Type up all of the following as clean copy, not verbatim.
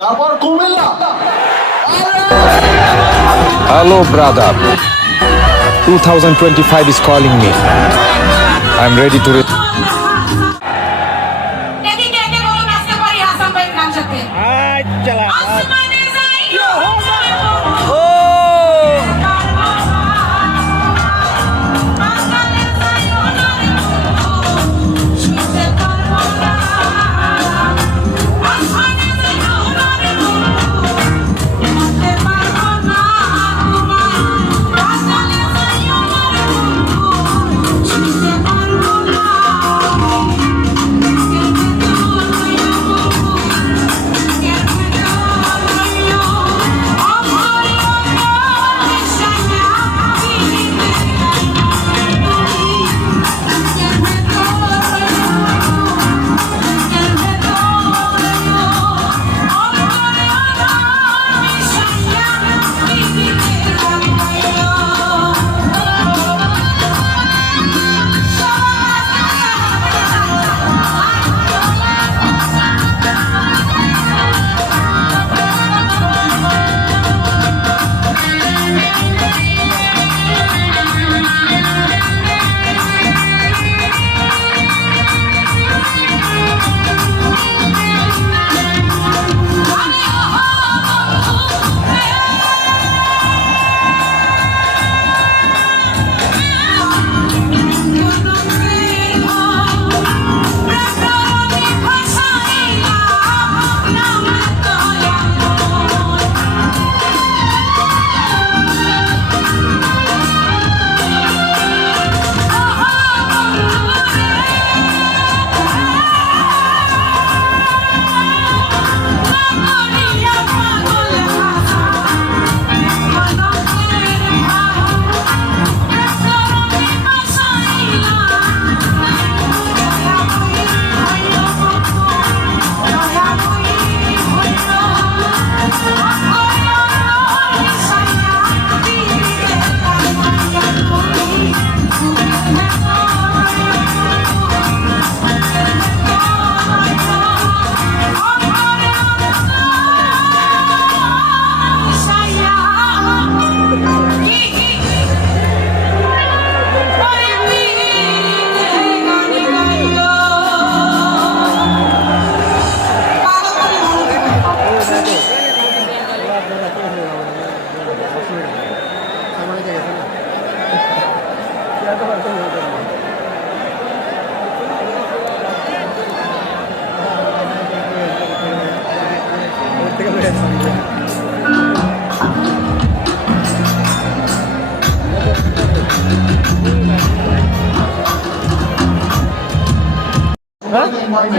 তারপর Comilla. Hello, brother. 2025 is calling me. I'm ready to.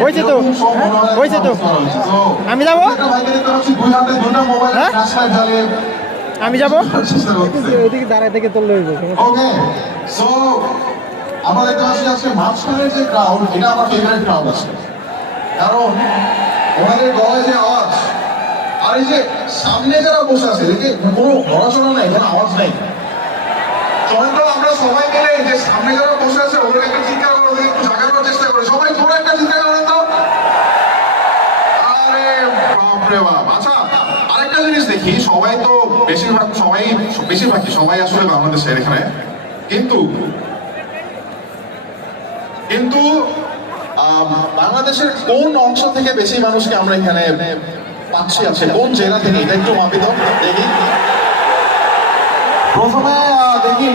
হয়েছে তো হয়েছে তো আমি যাবো হ্যাঁ আমি যাবো এদিকে দাঁড়ায় থেকে তুললে ওকে সো আমরা দেখতে পাচ্ছি আজকে মাঝখানের যে ক্রাউড এটা আমার ফেভারিট ক্রাউড আছে, কারণ ওনাদের গলায় যে আওয়াজ আর এই যে সামনে যারা বসে আছে এদিকে কোনো নড়াচড়া নাই, কোনো আওয়াজ নেই। চলো আমরা সবাই মিলে যে সামনে যারা বসে আছে ওদের একটু চিৎকার করে, ওদের একটু জাগানোর চেষ্টা করে, সবাই জোরে একটা চিৎকার করেন তো। আরে বাপরে বাপ। আচ্ছা আরেকটা জিনিস দেখি, সবাই তো বেশিরভাগই সবাই আসলে বাংলাদেশের এখানে, কিন্তু কিন্তু বাংলাদেশের কোন অংশ থেকে বেশি মানুষকে আমরা এখানে পাচ্ছি আছে, কোন জেলা থেকে, এটা একটু মাপি দাও দেখি। প্রথমে দেখি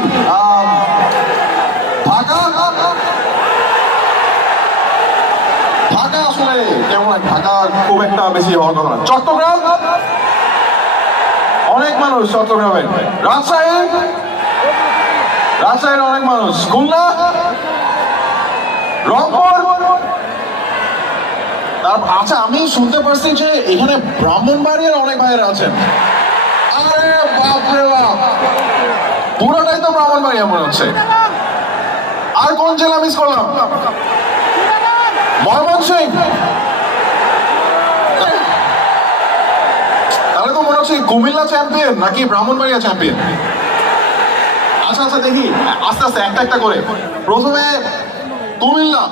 ঢাকা। ঢাকা আসলে কেমন, ঢাকা খুব একটা বেশি হওয়ার কথা না। চট্টগ্রাম অনেক মানুষ, চট্টগ্রামে। রাজশাহীর অনেক মানুষ। খুলনা, রংপুর। আচ্ছা আমি শুনতে পারছি যে এখানে ব্রাহ্মণবাড়িয়ার অনেক ভাইয়েরা আছেন। আরে বাপরে বাপ, পুরোটাই তো ব্রাহ্মণবাড়িয়া মনে হচ্ছে। আর কোন জেলা মিস করলাম? ময়মনসিংহ। তাহলে তো মনে হচ্ছে কুমিল্লা চ্যাম্পিয়ন নাকি ব্রাহ্মণবাড়িয়া চ্যাম্পিয়ন। আচ্ছা আচ্ছা দেখি আস্তে আস্তে একটা একটা করে। প্রথমে কুমিল্লা।